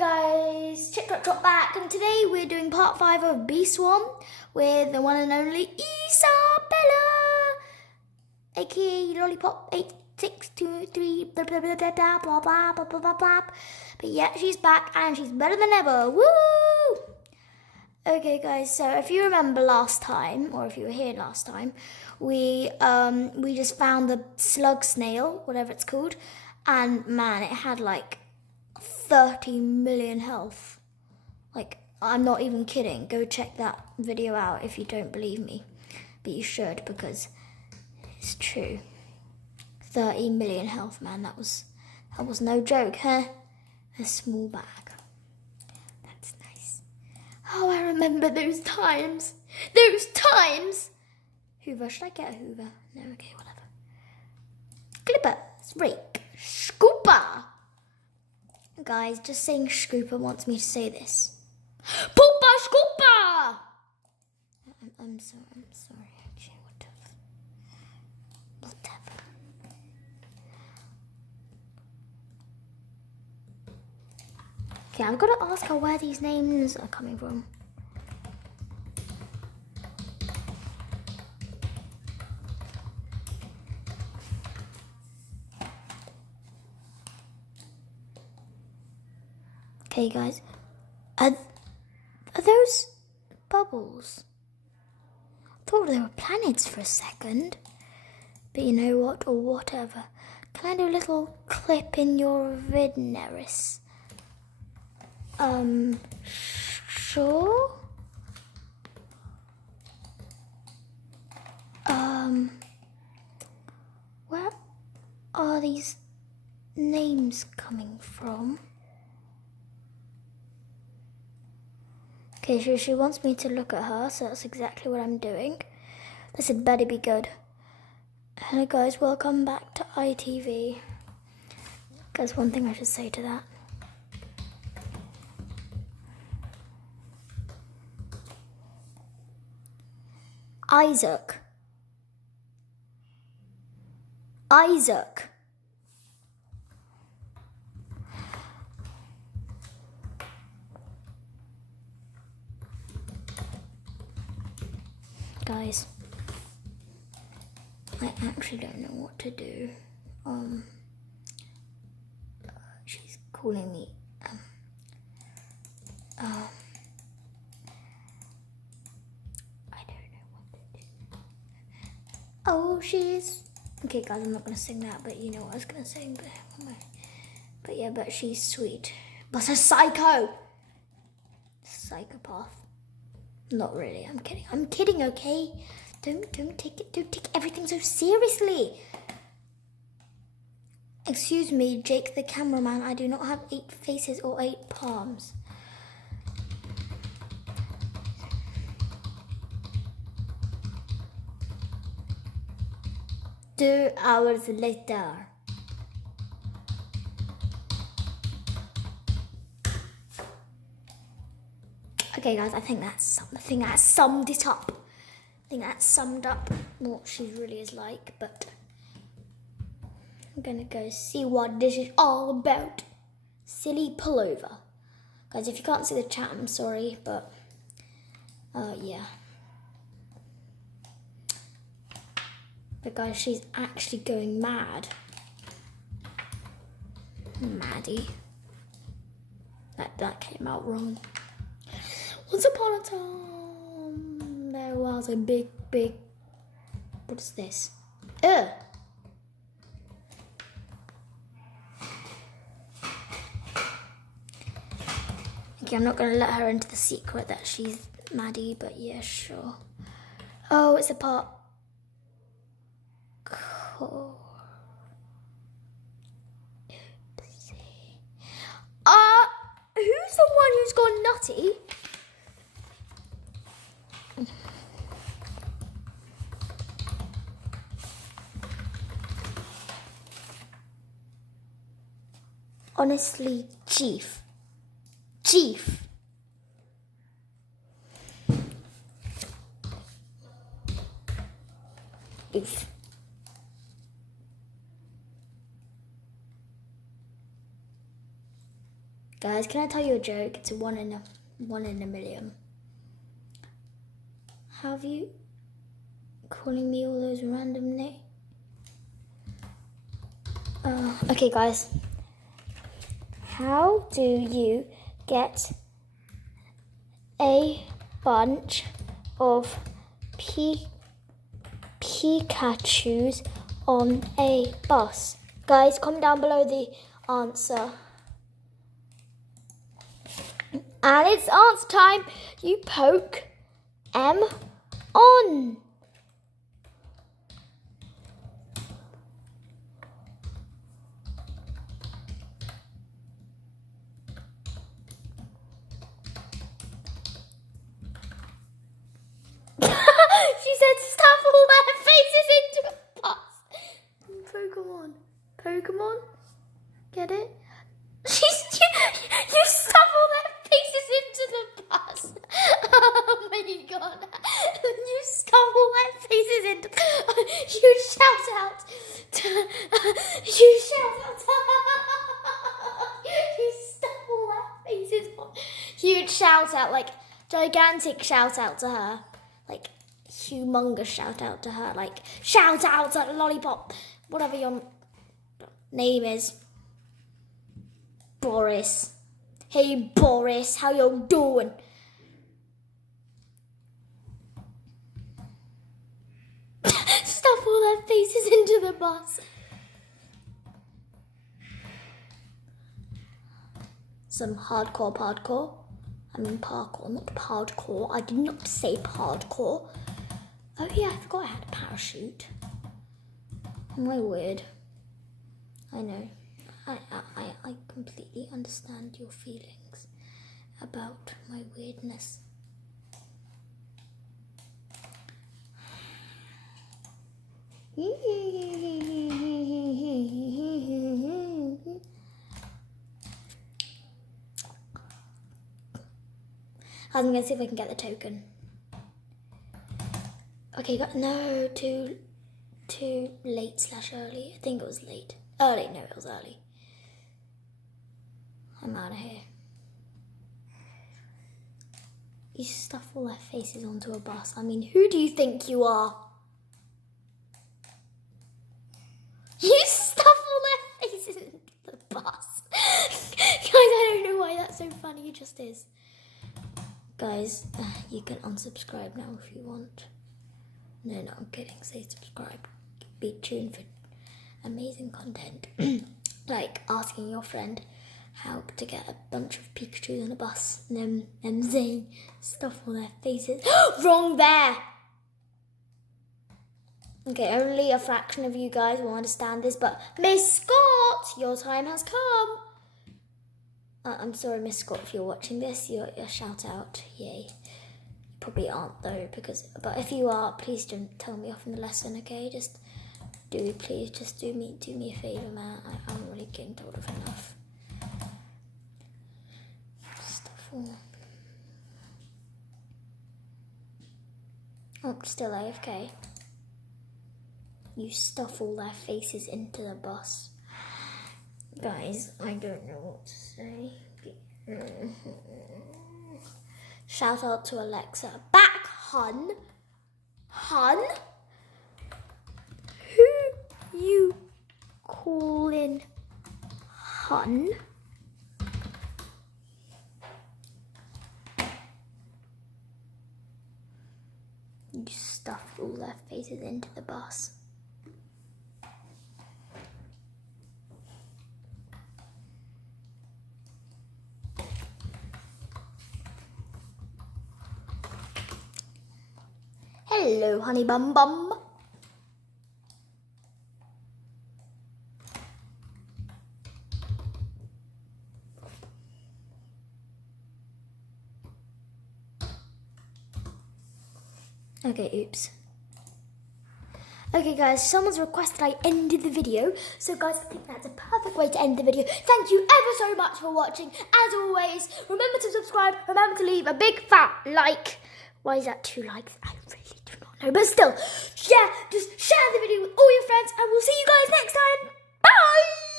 guys, Chip Drop back, and today we're doing part 5 of Bee Swarm with the one and only Isabella, aka Lollipop 8623 blah blah blah blah blah blah blah blah blah blah. But yeah, she's back and she's better than ever. Woo! Okay guys, so if you remember last time, or if you were here last time, we just found the slug snail, whatever it's called, and man, it had like 30 million health. Like, I'm not even kidding. Go check that video out if you don't believe me. But you should, because it's true. 30 million health, man. That was no joke, huh? A small bag. That's nice. Oh, I remember those times. Those times! Hoover. Should I get a Hoover? No, okay, whatever. Clipper. Rake. Scooper. Guys, just saying Scooper wants me to say this. Poopa Scooper! I'm sorry, actually, whatever. Okay, I've got to ask her where these names are coming from. Okay, guys, are those bubbles? I thought they were planets for a second, but you know what, or whatever. Can I do a little clip in your vidneris? Sure. Where are these names coming from? Okay, so she wants me to look at her, so that's exactly what I'm doing. This had better be good. Hello guys, welcome back to ITV. There's one thing I should say to that. Isaac. Guys, I actually don't know what to do. She's calling me. I don't know what to do. Oh, she's okay, guys. I'm not gonna sing that, but you know what I was gonna sing. But yeah, but she's sweet. But a psychopath. Not really, I'm kidding, okay? Don't take everything so seriously. Excuse me, Jake the cameraman, I do not have 8 faces or 8 palms. Two hours later. Okay guys, I think that summed it up. I think that summed up what she really is like, but I'm gonna go see what this is all about. Silly pullover. Guys, if you can't see the chat, I'm sorry, but yeah. But guys, she's actually going mad. Maddie. That came out wrong. Once upon a time, there was a big, what is this? Okay, I'm not going to let her into the secret that she's Maddie, but yeah, sure. Oh, it's a part. Cool. Oopsie. Who's the one who's gone nutty? Honestly, Chief. Oof. Guys, can I tell you a joke? It's a one in a million. Have you calling me all those random names? Okay, guys. How do you get a bunch of Pikachus on a bus? Guys, comment down below the answer. And it's answer time. You poke M on. She said stuff all their faces into a bus. Pokemon. Pokemon? Get it? You stuff all their faces into the bus. Oh my god. You stuff all their faces into... You shout out to... You shout out to... You stuff all their faces on... Huge shout out, like gigantic shout out to her. Like humongous shout out to her. Like shout out to Lollipop. Whatever your name is. Borris. Hey Borris, how you doing? Stuff all their faces into the bus. Some hardcore. I mean parkour, not hardcore. I did not say hardcore. Oh yeah, I forgot I had a parachute. Am I weird? I know. I completely understand your feelings about my weirdness. I'm gonna see if I can get the token. Okay, no, too late/early. I think it was late. Early, no, it was early. I'm out of here. You stuff all their faces onto a bus. I mean, who do you think you are? You stuff all their faces into the bus. Guys, I don't know why that's so funny. It just is. Guys, you can unsubscribe now if you want. No, I'm kidding. Say subscribe. Be tuned for amazing content. Like asking your friend how to get a bunch of Pikachus on a bus. And them saying stuff on their faces. Wrong there! Okay, only a fraction of you guys will understand this, but Miss Scott, your time has come. I'm sorry, Miss Scott, if you're watching this, your shout out, yay. You probably aren't though, but if you are, please don't tell me off in the lesson, okay? Just do me a favour, man. I'm really getting told of enough. Stuff all. Oh, still AFK. You stuff all their faces into the bus. Guys, I don't know what to say. Shout out to Alexa. Back, hun. Hun? Who you calling hun? You stuffed all their faces into the bus. Hello, honey bum bum. Okay, oops. Okay guys, someone's requested I ended the video. So guys, I think that's a perfect way to end the video. Thank you ever so much for watching. As always, remember to subscribe, remember to leave a big fat like. Why is that 2 likes? I really do not know. But still, just share the video with all your friends and we'll see you guys next time. Bye!